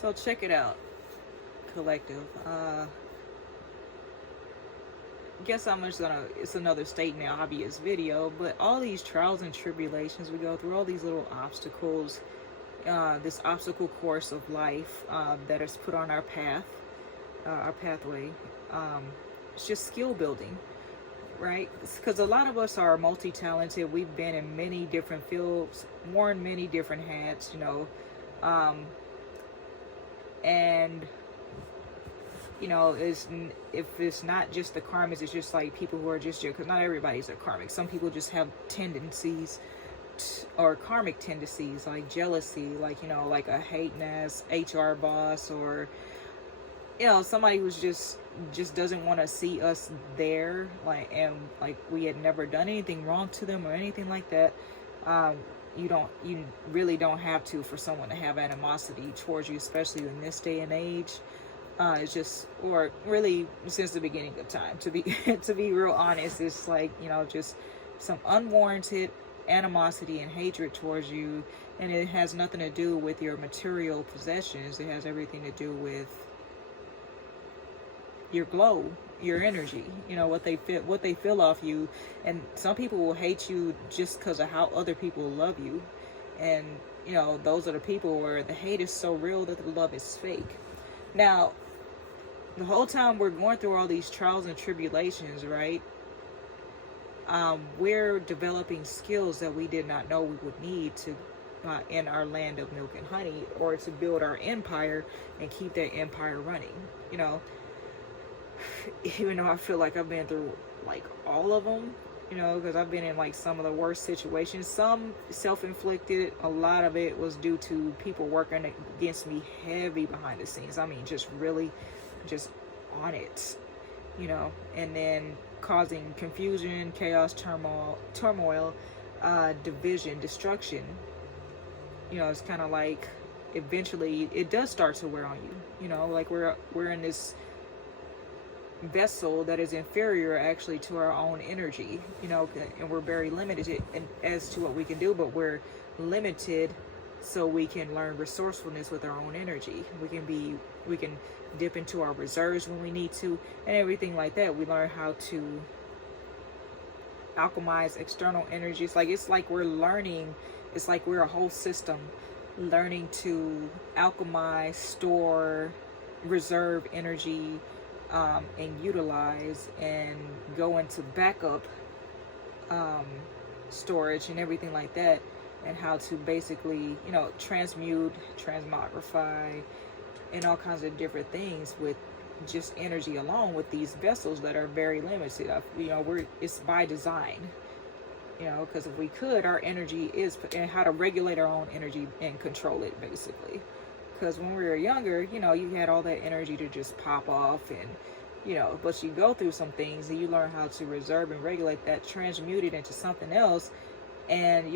So check it out, collective. Guess I'm just gonna, it's another statement, obvious video, but all these trials and tribulations we go through, all these little obstacles, this obstacle course of life that is put on our path, our pathway, it's just skill building, right? Because a lot of us are multi-talented. We've been in many different fields, worn many different hats, and if it's not just the karmics, it's just like people who are just, because not everybody's a karmic. Some people just have tendencies or karmic tendencies, like jealousy, like a hating ass HR boss, or somebody who's just doesn't want to see us there, and we had never done anything wrong to them or anything like that. You really don't have to, for someone to have animosity towards you, especially in this day and age. It's just, or really since the beginning of time, to be to be real honest, it's just some unwarranted animosity and hatred towards you, and it has nothing to do with your material possessions. It has everything to do with your glow, your energy, what they feel off you. And some people will hate you just because of how other people love you, and those are the people where the hate is so real that the love is fake. Now, the whole time we're going through all these trials and tribulations, right? We're developing skills that we did not know we would need to in our land of milk and honey, or to build our empire and keep that empire running. Even though I feel like I've been through all of them, because I've been in some of the worst situations. Some self-inflicted. A lot of it was due to people working against me heavy behind the scenes. I mean, just really just on it, and then causing confusion, chaos, turmoil, division, destruction. It's kind of like eventually it does start to wear on you. We're in this vessel that is inferior actually to our own energy, and we're very limited as to what we can do, but we're limited so we can learn resourcefulness with our own energy. We can dip into our reserves when we need to, and everything like that. We learn how to alchemize external energy. It's like we're learning. It's like we're a whole system learning to alchemize, store, reserve energy, and utilize and go into backup storage and everything like that, and how to basically transmute, transmogrify, and all kinds of different things with just energy alone, with these vessels that are very limited. It's by design, because if we could, our energy is, and how to regulate our own energy and control it, basically. Because when we were younger, you had all that energy to just pop off, and but you go through some things and you learn how to reserve and regulate that, transmute it into something else, and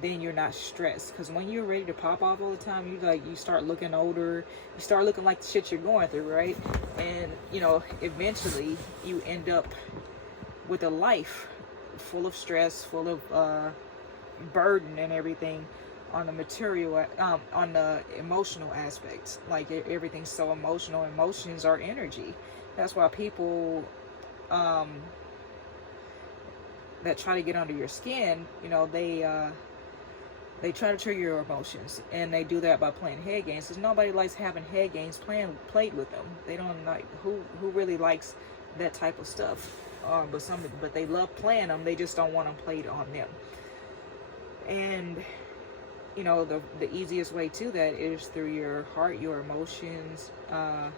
then you're not stressed. Because when you're ready to pop off all the time, you start looking older, you start looking like the shit you're going through, right? And eventually you end up with a life full of stress, full of burden and everything on the material, on the emotional aspects. Everything's so emotional. Emotions are energy. That's why people that try to get under your skin, they try to trigger your emotions, and they do that by playing head games. Because nobody likes having head games played with them. They don't like, who really likes that type of stuff. But they love playing them. They just don't want them played on them. And the easiest way to that is through your heart, your emotions, and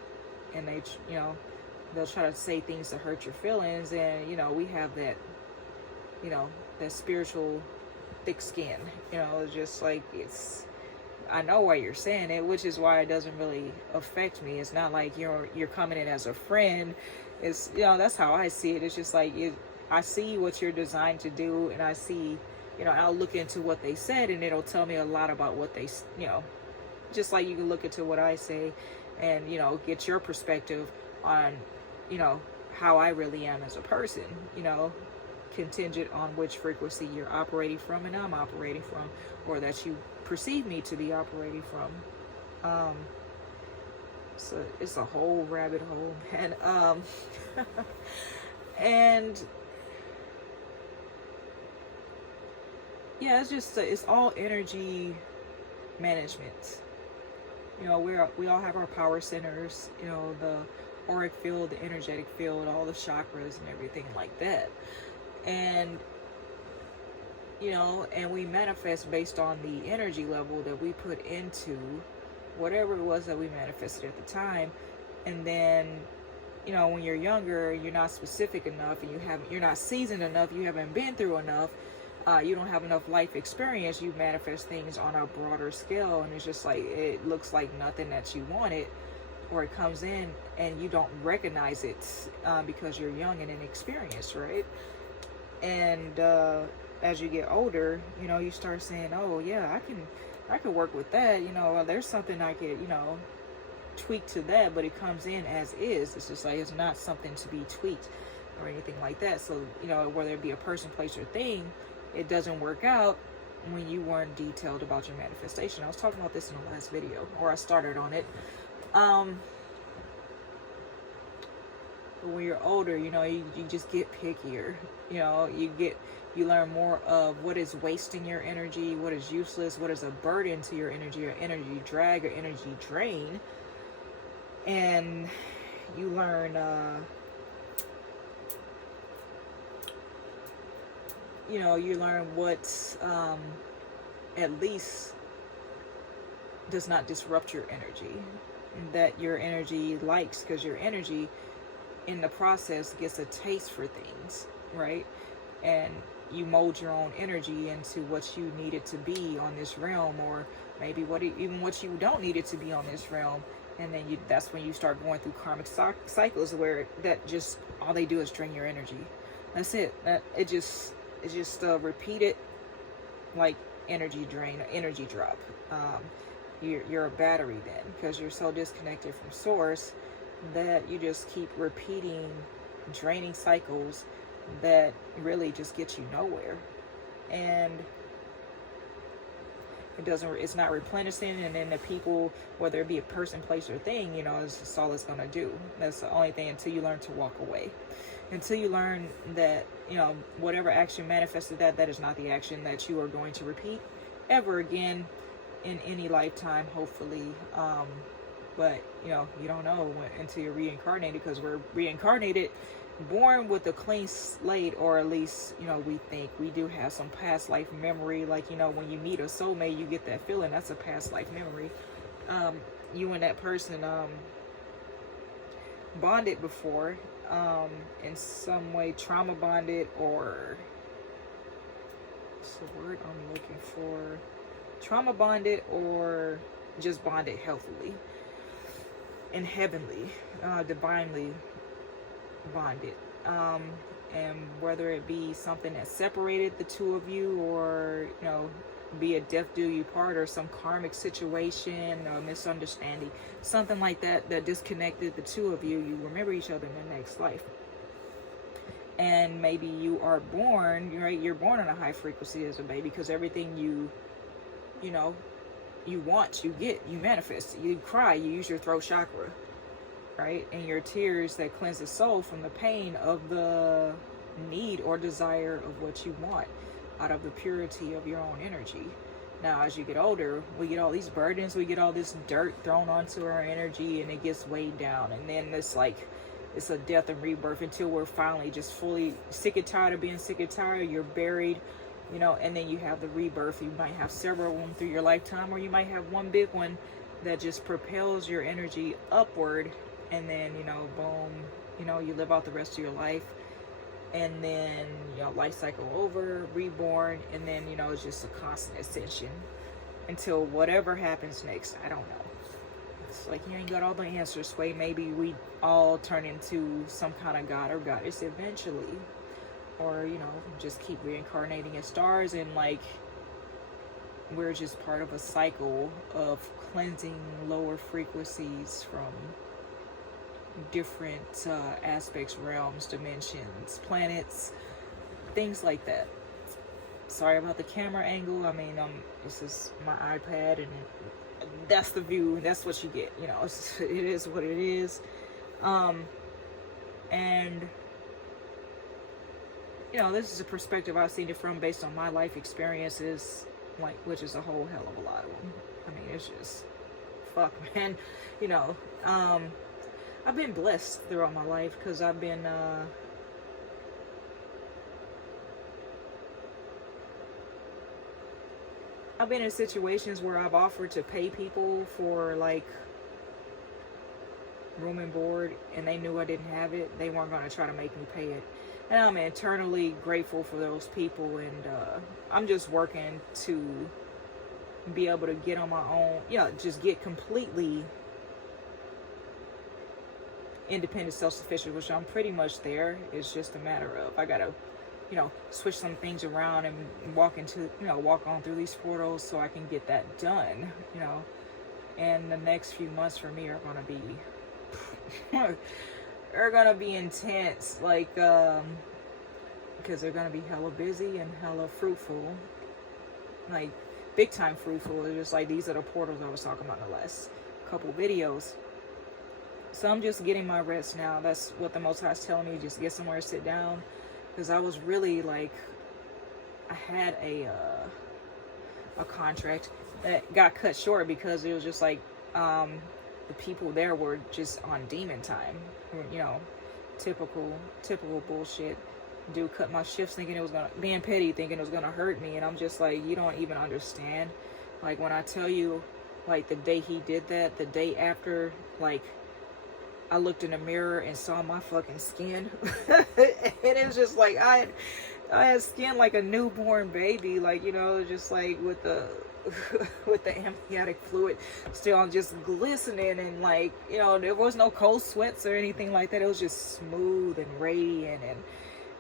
they'll try to say things to hurt your feelings, and we have that that spiritual thick skin. It's just I know why you're saying it, which is why it doesn't really affect me. It's not like you're coming in as a friend. It's that's how I see it. It's just I see what you're designed to do, and I see I'll look into what they said, and it'll tell me a lot about what they just like you can look into what I say and get your perspective on how I really am as a person, contingent on which frequency you're operating from and I'm operating from, or that you perceive me to be operating from. So it's a whole rabbit hole, man. And yeah, it's just it's all energy management. You know, we all have our power centers. You know, the auric field, the energetic field, all the chakras and everything like that. And you know, and we manifest based on the energy level that we put into whatever it was that we manifested at the time. And then, you know, when you're younger, you're not specific enough, and you're not seasoned enough, you haven't been through enough, you don't have enough life experience, you manifest things on a broader scale, and it's just like, it looks like nothing that you wanted, or it comes in and you don't recognize it, because you're young and inexperienced, right? And as you get older, you know, you start saying, oh yeah, I could work with that, you know, there's something I could, you know, tweak to that, but it comes in as is. It's just like, it's not something to be tweaked or anything like that. So, you know, whether it be a person, place, or thing, it doesn't work out when you weren't detailed about your manifestation. I was talking about this in the last video, or I started on it. But when you're older, you know, you just get pickier. You know, you learn more of what is wasting your energy, what is useless, what is a burden to your energy, or energy drag, or energy drain. And you learn, you know, you learn what at least does not disrupt your energy, that your energy likes, because your energy in the process gets a taste for things, right? And you mold your own energy into what you need it to be on this realm, or maybe even what you don't need it to be on this realm. And then that's when you start going through karmic cycles, where that just, all they do is drain your energy. That's it. It just repeated, like energy drain, energy drop. You're a battery then, because you're so disconnected from source that you just keep repeating draining cycles that really just get you nowhere. And it's not replenishing. And then the people, whether it be a person, place, or thing, you know, that's all it's going to do. That's the only thing, until you learn to walk away, until you learn that, you know, whatever action manifested that is not the action that you are going to repeat ever again in any lifetime, hopefully. But you know, you don't know until you're reincarnated, because we're reincarnated, born with a clean slate, or at least, you know, we think we do have some past life memory. Like, you know, when you meet a soulmate, you get that feeling. That's a past life memory. You and that person bonded before, in some way, trauma bonded, or what's the word I'm looking for? Trauma bonded, or just bonded healthily and heavenly, divinely bonded. And whether it be something that separated the two of you, or, you know, be a death do you part, or some karmic situation, or misunderstanding, something like that disconnected the two of you. You remember each other in the next life. And maybe you are born, right? You're born on a high frequency as a baby, because everything you know, you want, you get, you manifest. You cry, you use your throat chakra, right? And your tears that cleanse the soul from the pain of the need or desire of what you want, out of the purity of your own energy. Now, as you get older, we get all these burdens, we get all this dirt thrown onto our energy, and it gets weighed down. And then it's like, it's a death and rebirth, until we're finally just fully sick and tired of being sick and tired. You're buried, you know, and then you have the rebirth. You might have several of them through your lifetime, or you might have one big one that just propels your energy upward. And then, you know, boom, you know, you live out the rest of your life. And then, you know, life cycle over, reborn, and then, you know, it's just a constant ascension until whatever happens next. I don't know. It's like, you ain't got all the answers, Sway. Maybe we all turn into some kind of god or goddess eventually. Or, you know, just keep reincarnating as stars, and like, we're just part of a cycle of cleansing lower frequencies from different aspects, realms, dimensions, planets, things like that. Sorry about the camera angle. I mean, this is my iPad, and that's the view. That's what you get. You know, it is what it is. And you know, this is a perspective I've seen it from based on my life experiences, like, which is a whole hell of a lot of them. I mean, it's just, fuck, man. You know, I've been blessed throughout my life because I've been, in situations where I've offered to pay people for, like, room and board, and they knew I didn't have it. They weren't going to try to make me pay it. And I'm eternally grateful for those people, and I'm just working to be able to get on my own, you know, just get completely independent, self-sufficient, which I'm pretty much there. It's just a matter of, I gotta, you know, switch some things around and walk on through these portals so I can get that done, you know. And the next few months for me are gonna be are gonna be intense, like, because they're gonna be hella busy and hella fruitful, like big time fruitful. It's just like, these are the portals I was talking about in the last couple videos. So I'm just getting my rest now. That's what the Most High is telling me, just get somewhere to sit down, because I was really, like, I had a contract that got cut short because it was just like, the people there were just on demon time, you know, typical bullshit. Dude cut my shifts thinking it was gonna, being petty, thinking it was gonna hurt me, and I'm just like, you don't even understand. Like, when I tell you, like, the day he did that, the day after, like, I looked in the mirror and saw my fucking skin, and it was just like, I had skin like a newborn baby, like, you know, just like with the with the amniotic fluid still just glistening, and, like, you know, there was no cold sweats or anything like that. It was just smooth and radiant, and,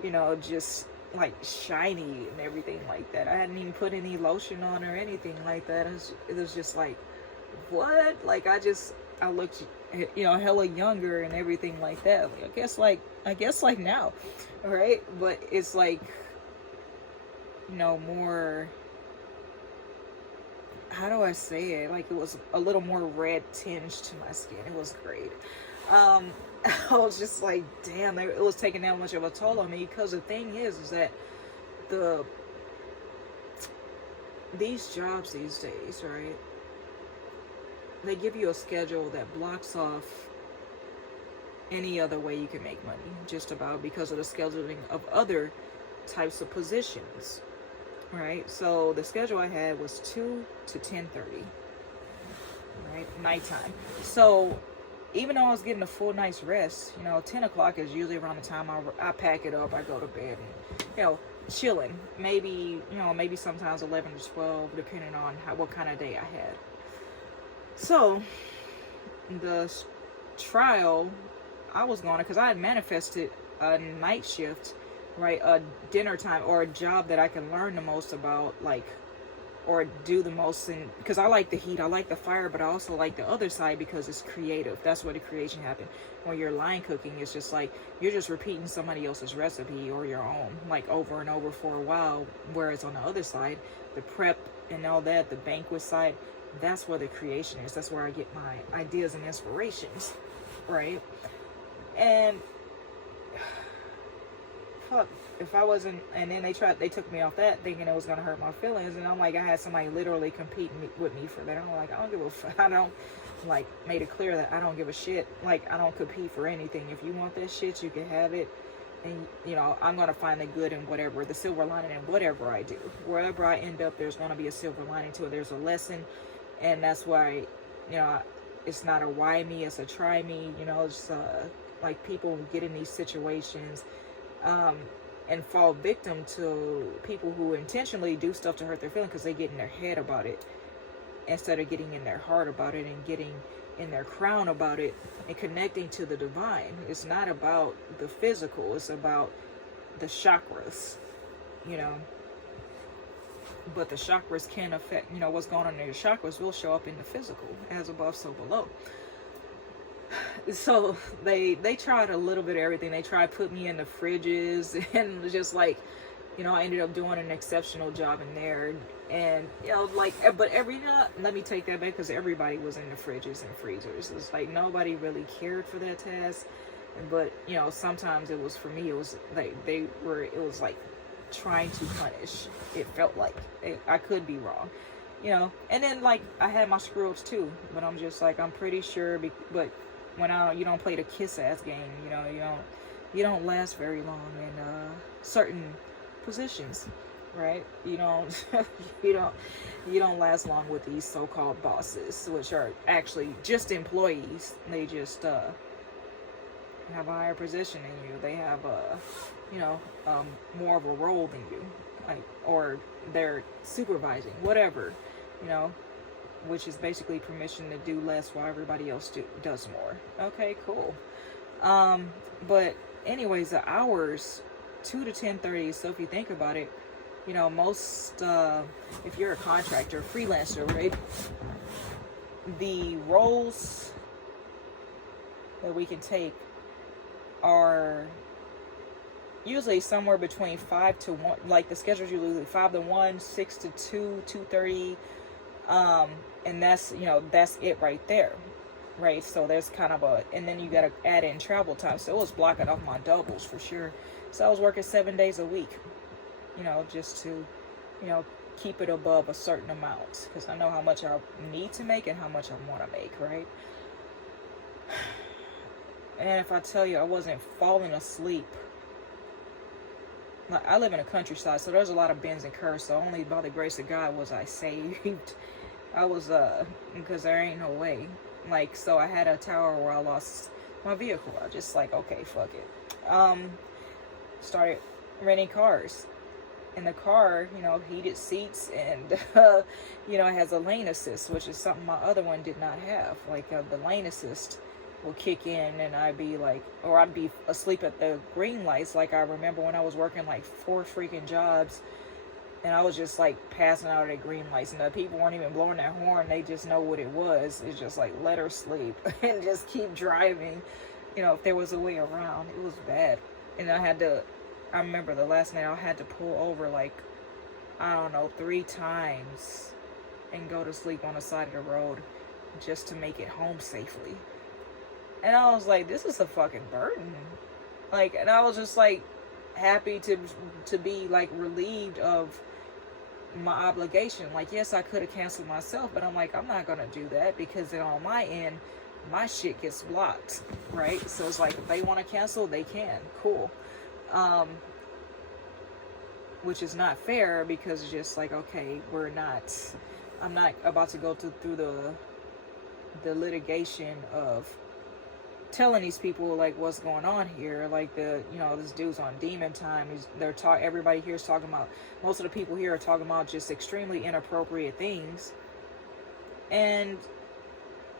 you know, just like shiny and everything like that. I hadn't even put any lotion on or anything like that. It was just like, what? Like, I looked, you know, hella younger and everything like that. Like, I guess like now, right? But it's like, you know, more, how do I say it? Like, it was a little more red tinge to my skin. It was great. I was just like, damn, it was taking that much of a toll on me, because the thing is that these jobs these days, right? They give you a schedule that blocks off any other way you can make money, just about, because of the scheduling of other types of positions, right? So the schedule I had was 2 to 10:30, right, nighttime. So even though I was getting a full night's rest, you know, 10 o'clock is usually around the time I pack it up, I go to bed, and, you know, chilling. Maybe, you know, maybe sometimes 11 to 12, depending on what kind of day I had. So the trial I was going to, because I had manifested a night shift, right, a dinner time, or a job that I can learn the most about, like, or do the most, and because I like the heat, I like the fire, but I also like the other side because it's creative. That's where the creation happened. When you're line cooking, it's just like you're just repeating somebody else's recipe or your own, like, over and over for a while. Whereas on the other side, the prep and all that, the banquet side, that's where the creation is. That's where I get my ideas and inspirations, right? And fuck, if I wasn't, and then they took me off that thinking it was gonna hurt my feelings, and I'm like, I had somebody literally competing with me for that. I'm like, I don't give a fuck. I don't, like, made it clear that I don't give a shit. Like, I don't compete for anything. If you want that shit, you can have it. And, you know, I'm gonna find the good in whatever, the silver lining in whatever I do. Wherever I end up, there's gonna be a silver lining to it. There's a lesson, and that's why, you know, it's not a why me, it's a try me. You know, it's like, people get in these situations and fall victim to people who intentionally do stuff to hurt their feelings because they get in their head about it instead of getting in their heart about it and getting in their crown about it and connecting to the divine. It's not about the physical, it's about the chakras, you know. But the chakras can affect, you know, what's going on in your chakras will show up in the physical, as above, so below. So they tried a little bit of everything. They tried put me in the fridges and just, like, You know, I ended up doing an exceptional job in there. And, you know, like, but let me take that back, because everybody was in the fridges and freezers. It's like nobody really cared for that task. But, you know, sometimes it was, for me, it was like it was like trying to punish. It felt like I could be wrong, you know. And then, like, I had my screw ups too, but I'm just like, I'm pretty sure, but when you don't play the kiss ass game, you know, you don't last very long in certain positions, right? You don't you don't last long with these so-called bosses, which are actually just employees. They just have a higher position than you. They have more of a role than you, like, or they're supervising, whatever, you know, which is basically permission to do less while everybody else does more. Okay, cool. But anyways, the hours 2 to 10:30. So if you think about it, you know, most if you're a contractor, freelancer, right, the roles that we can take are usually somewhere between 5 to 1. Like, the schedule's usually 5 to 1, 6 to 2, 2:30, and that's, you know, that's it right there, right? So there's kind of and then you got to add in travel time. So it was blocking off my doubles for sure. So I was working 7 days a week, you know, just to, you know, keep it above a certain amount, because I know how much I need to make and how much I want to make, right? And if I tell you, I wasn't falling asleep. Like, I live in a countryside, so there's a lot of bends and curves. So only by the grace of God was I saved. I was because there ain't no way. Like, so I had a tower where I lost my vehicle. I just like, okay, fuck it. Started renting cars. In the car, you know, heated seats, and you know, it has a lane assist, which is something my other one did not have. Like, the lane assist will kick in, and I'd be asleep at the green lights. Like, I remember when I was working like 4 freaking jobs, and I was just like passing out at green lights, and the people weren't even blowing their horn. They just know what it was. It's just like, let her sleep and just keep driving. You know, if there was a way around. It was bad. And I remember the last night I had to pull over like, I don't know, 3 times and go to sleep on the side of the road just to make it home safely. And I was like, this is a fucking burden. Like, and I was just like happy to be like relieved of my obligation. Like, yes, I could have canceled myself, but I'm like, I'm not gonna do that, because then on my end, my shit gets blocked, right? So it's like, if they want to cancel, they can. Cool. Which is not fair, because it's just like, okay, I'm not about to go through the litigation of telling these people like what's going on here. Like, this dude's on demon time. Everybody here is talking about, most of the people here are talking about just extremely inappropriate things. And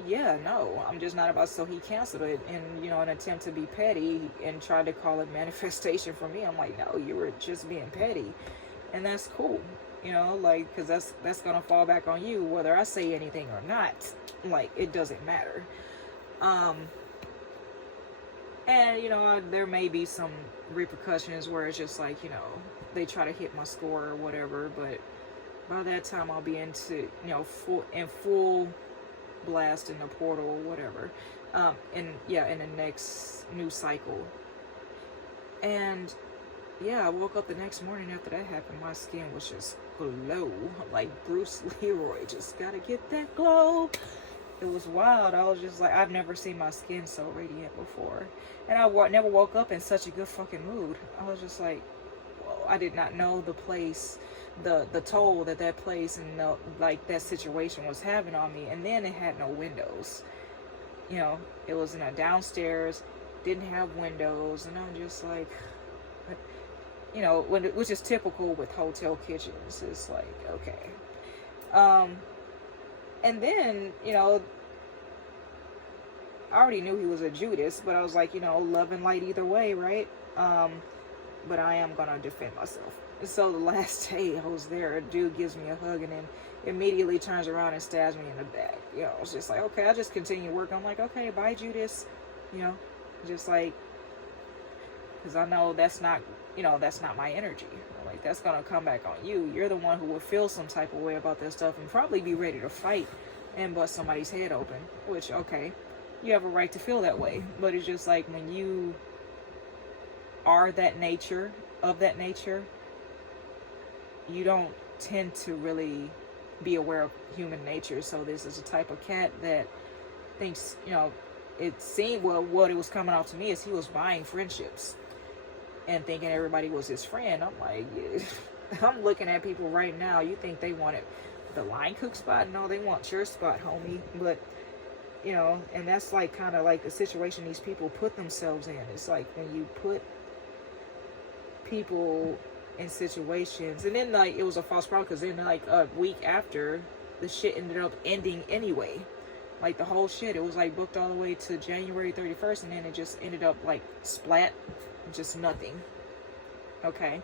yeah, no, I'm just not about. So he canceled it in, you know, an attempt to be petty and tried to call it manifestation for me. I'm like, no, you were just being petty, and that's cool, you know, like, because that's gonna fall back on you whether I say anything or not. Like, it doesn't matter. And, you know, there may be some repercussions where it's just like, you know, they try to hit my score or whatever, but by that time I'll be into, you know, full blast in the portal or whatever, in the next new cycle. And yeah, I woke up the next morning after that happened, my skin was just glow, like Bruce Leroy, just gotta get that glow. It was wild. I was just like, I've never seen my skin so radiant before, and I never woke up in such a good fucking mood. I was just like, whoa, I did not know the place, the toll that place and like that situation was having on me. And then it had no windows, you know, it was in a downstairs, didn't have windows, and I'm just like, you know, which is typical with hotel kitchens. It's like, okay. And then, you know, I already knew he was a Judas, but I was like, you know, love and light either way, right? But I am gonna defend myself. So the last day I was there, a dude gives me a hug and then immediately turns around and stabs me in the back. You know, it's just like, okay, I just continue working. I'm like, okay, bye, Judas. You know, just like, because I know that's not my energy. I'm like, like that's gonna come back on you. You're the one who will feel some type of way about that stuff and probably be ready to fight and bust somebody's head open. Which, okay, you have a right to feel that way, but it's just like when you are that nature, you don't tend to really be aware of human nature. So this is a type of cat that thinks, it seemed, well, what it was coming off to me is he was buying friendships and thinking everybody was his friend. I'm like, yeah. I'm looking at people right now. You think they wanted the line cook spot? No, they want your spot, homie. But, and that's like kind of like the situation these people put themselves in. It's like when you put people in situations, and then like it was a false problem, because then like a week after, the shit ended up ending anyway. Like the whole shit, it was like booked all the way to January 31st, and then it just ended up like splat, just nothing. Okay,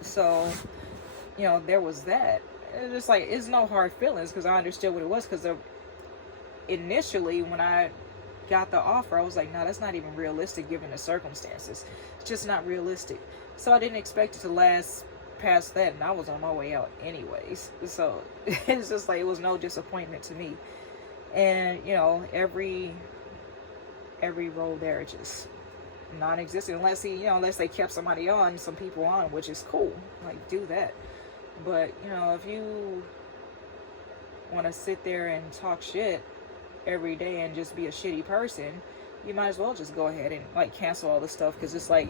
so there was that. It's just like, it's no hard feelings, because I understood what it was. Because initially when I got the offer, I was like, no, that's not even realistic given the circumstances. It's just not realistic. So I didn't expect it to last past that, and I was on my way out anyways. So it's just like, it was no disappointment to me. And every role there just non-existent, unless they kept somebody on, some people on, which is cool, like do that. But if you want to sit there and talk shit every day and just be a shitty person, you might as well just go ahead and like cancel all the stuff, because it's like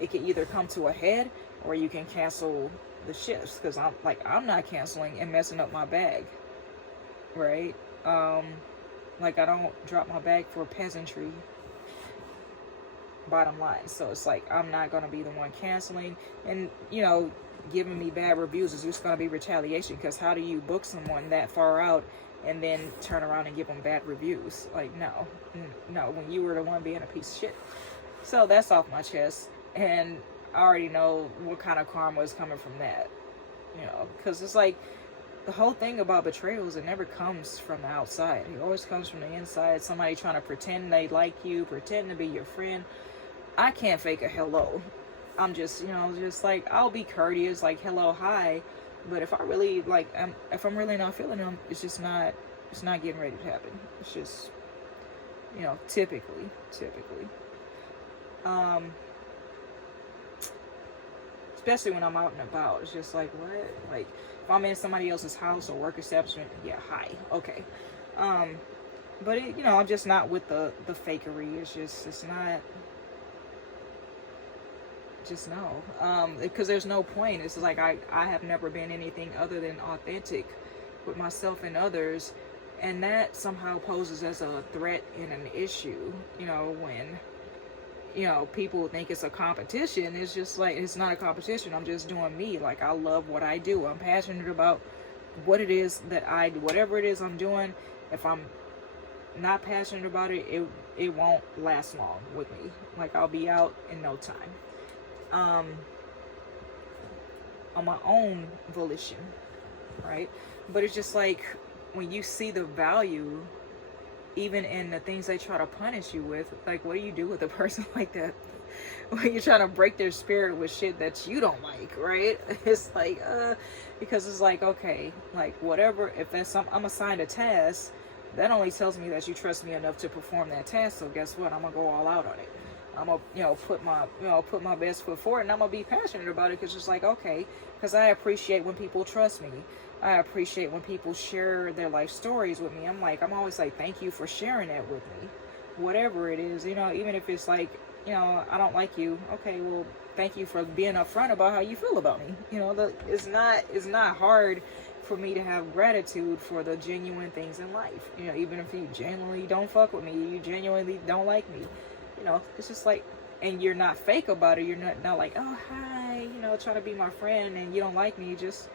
it can either come to a head, or you can cancel the shifts. Because I'm not canceling and messing up my bag, right? Like I don't drop my bag for peasantry, bottom line. So it's like, I'm not going to be the one canceling, and giving me bad reviews is just going to be retaliation. Because how do you book someone that far out and then turn around and give them bad reviews? Like, no, when you were the one being a piece of shit. So that's off my chest, and I already know what kind of karma is coming from that, because it's like, the whole thing about betrayals, it never comes from the outside. It always comes from the inside. Somebody trying to pretend they like you, pretend to be your friend. I can't fake a hello. I'm just, just like, I'll be courteous, like hello, hi. But if I really if I'm really not feeling them, it's not getting ready to happen. It's just, typically. Especially when I'm out and about, it's just like, what? Like, if I'm in somebody else's house or work establishment, yeah, hi, okay. But I'm just not with the fakery. It's not. Just no. Because there's no point. It's like I have never been anything other than authentic with myself and others, and that somehow poses as a threat and an issue. When people think it's a competition. It's just like, it's not a competition. I'm just doing me. Like, I love what I do. I'm passionate about what it is that I do. Whatever it is I'm doing, if I'm not passionate about it, it won't last long with me. Like, I'll be out in no time. On my own volition, right? But it's just like, when you see the value even in the things they try to punish you with, like, what do you do with a person like that when you're trying to break their spirit with shit that you don't like, right? It's like, because it's like, okay, like, whatever, if that's I'm assigned a task, that only tells me that you trust me enough to perform that task. So guess what? I'm gonna go all out on it. I'm gonna put my best foot forward, and I'm gonna be passionate about it, because it's like, okay, because I appreciate when people trust me. I appreciate when people share their life stories with me. I'm always like, thank you for sharing that with me. Whatever it is, even if it's like, I don't like you. Okay, well, thank you for being upfront about how you feel about me. It's not hard for me to have gratitude for the genuine things in life. Even if you genuinely don't fuck with me, you genuinely don't like me. It's just like, and you're not fake about it. You're not like, oh, hi, trying to be my friend, and you don't like me. Just,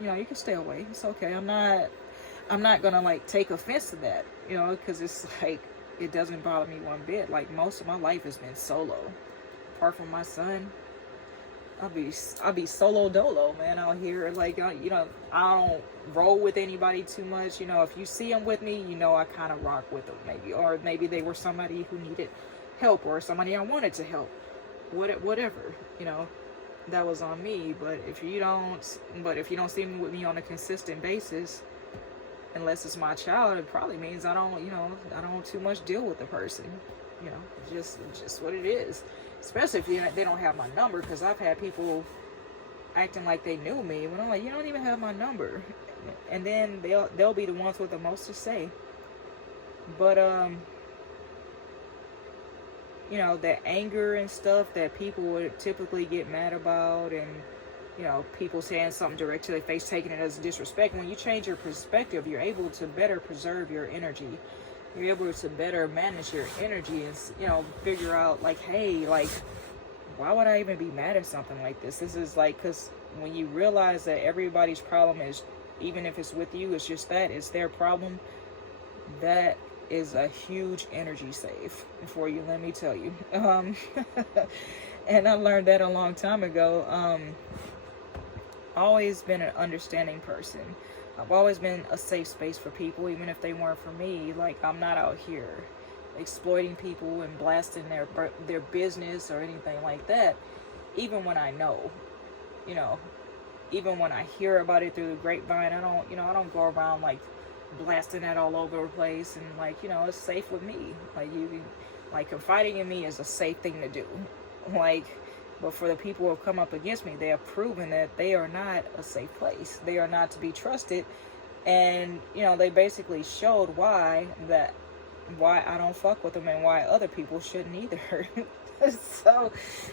you can stay away. It's okay. I'm not gonna like take offense to that, because it's like, it doesn't bother me one bit. Like, most of my life has been solo. Apart from my son, I'll be solo dolo, man, out here. Like, I don't roll with anybody too much. If you see them with me, I kind of rock with them, maybe, or maybe they were somebody who needed help, or somebody I wanted to help, whatever, that was on me. But if you don't see me with me on a consistent basis, unless it's my child, it probably means I don't too much deal with the person. Just what it is. Especially if they don't have my number, because I've had people acting like they knew me when I'm like, you don't even have my number, and then they'll be the ones with the most to say. But that anger and stuff that people would typically get mad about, and people saying something direct to their face, taking it as disrespect. When you change your perspective, you're able to better preserve your energy. You're able to better manage your energy and, figure out, like, hey, like, why would I even be mad at something like this? This is like, because when you realize that everybody's problem is, even if it's with you, it's just that, it's their problem, that is a huge energy save for you, let me tell you. And I learned that a long time ago. Always been an understanding person. I've always been a safe space for people, even if they weren't for me. Like, I'm not out here exploiting people and blasting their business or anything like that. Even when I know, even when I hear about it through the grapevine, I don't go around like blasting that all over the place. And like, it's safe with me. Like confiding in me is a safe thing to do. Like, but for the people who have come up against me, they have proven that they are not a safe place. They are not to be trusted. And, they basically showed why I don't fuck with them and why other people shouldn't either. So,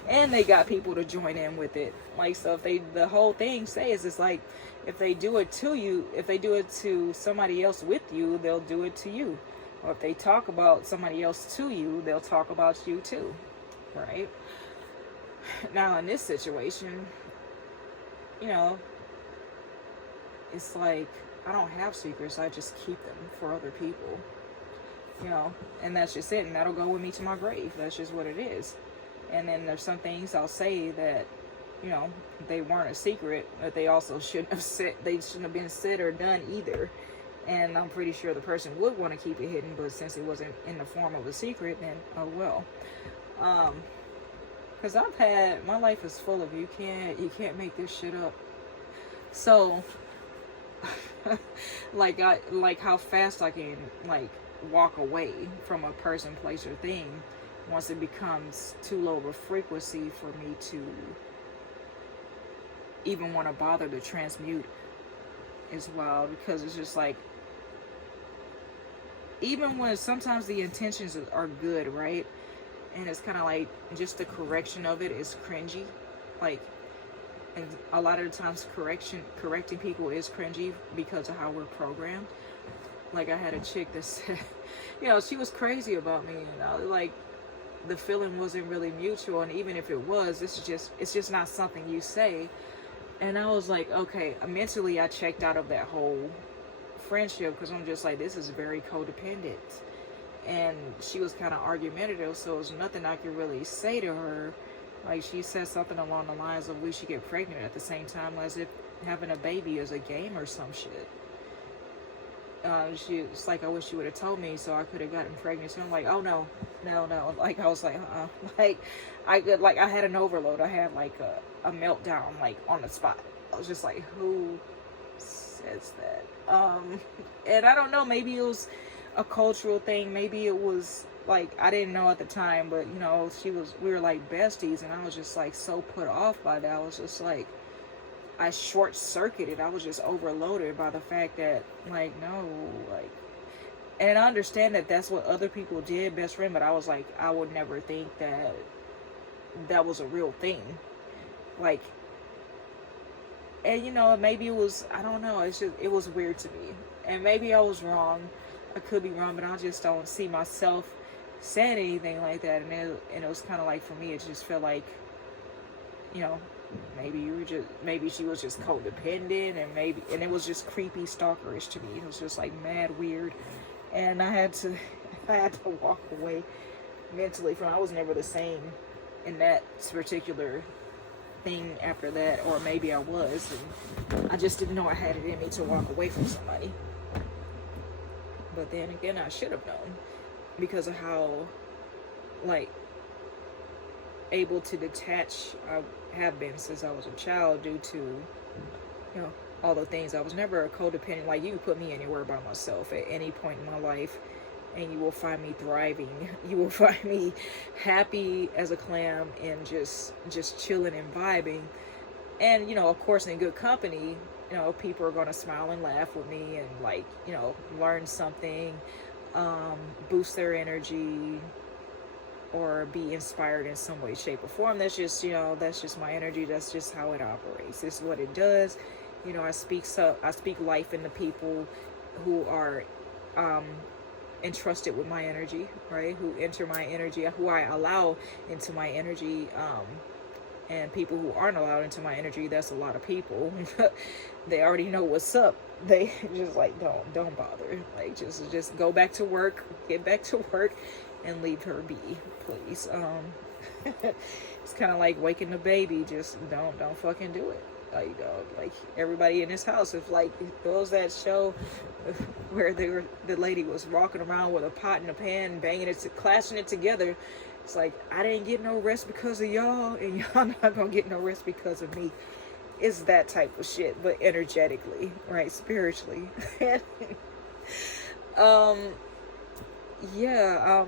and they got people to join in with it. Like, so if the whole thing says, it's like, if they do it to you, if they do it to somebody else with you, they'll do it to you. Or if they talk about somebody else to you, they'll talk about you too. Right? Now, in this situation, it's like, I don't have secrets. I just keep them for other people. And that's just it. And that'll go with me to my grave. That's just what it is. And then there's some things I'll say that, they weren't a secret, but they also shouldn't have been said or done either. And I'm pretty sure the person would want to keep it hidden, but since it wasn't in the form of a secret, then oh well. Because my life is full of, you can't make this shit up. So, like how fast I can, like, walk away from a person, place, or thing once it becomes too low of a frequency for me to even want to bother to transmute is wild. Because it's just like, even when sometimes the intentions are good, right? And it's kind of like, just the correction of it is cringy. Like, and a lot of the times correcting people is cringy because of how we're programmed. Like, I had a chick that said, she was crazy about me, and like, the feeling wasn't really mutual, and even if it was, it's just not something you say. And I was like, okay, mentally I checked out of that whole friendship, because I'm just like, this is very codependent. And she was kind of argumentative, so there's nothing I could really say to her. Like, she said something along the lines of, we should get pregnant at the same time, as if having a baby is a game or some shit. She's like, I wish you would have told me so I could have gotten pregnant. So I'm like, oh no. Like, I was like, like, I had an overload. I had like a meltdown, like, on the spot. I was just like, who says that? And I don't know, maybe it was a cultural thing. Maybe it was like, I didn't know at the time, but we were like besties, and I was just like so put off by that. I was just like, I short-circuited. I was just overloaded by the fact that, like, no, like, and I understand that that's what other people did, best friend, but I was like, I would never think that was a real thing. Like, and maybe it was, I don't know, it was weird to me. And maybe I was wrong. I could be wrong, but I just don't see myself saying anything like that. And it was kind of like, for me, it just felt like, maybe she was just codependent, and it was just creepy, stalkerish to me. It was just like mad weird, and I had to walk away mentally from. I was never the same in that particular thing after that, or maybe I was, and I just didn't know I had it in me to walk away from somebody. But then again, I should have known, because of how, like, able to detach have been since I was a child, due to, you know, all the things. I was never a codependent. Like, you can put me anywhere by myself at any point in my life, and you will find me thriving. You will find me happy as a clam and just chilling and vibing. And, you know, of course, in good company, you know, people are going to smile and laugh with me and, like, you know, learn something, boost their energy, or be inspired in some way, shape, or form. That's just, you know, that's just my energy. That's just how it operates. This is what it does. You know, I speak life into people who are entrusted with my energy, right? Who enter my energy, who I allow into my energy. And people who aren't allowed into my energy, that's a lot of people. They already know what's up. They just like, don't bother. Like, just go back to work, get back to work, and leave her be, please. It's kind of like waking the baby. Just don't fucking do it. Like, like everybody in this house, if like there was that show where the lady was walking around with a pot and a pan, banging it, clashing it together. It's like, I didn't get no rest because of y'all, and y'all not gonna get no rest because of me. It's that type of shit, but energetically, right? Spiritually. Yeah,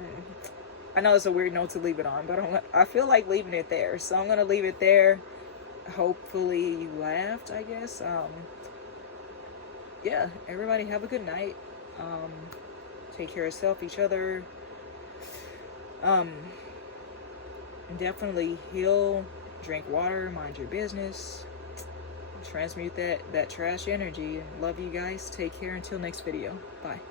I know it's a weird note to leave it on, but I feel like leaving it there. So I'm gonna leave it there. Hopefully you laughed, I guess. Yeah, everybody have a good night. Take care of yourself, each other. Definitely heal, drink water, mind your business, transmute that trash energy. Love you guys. Take care until next video. Bye.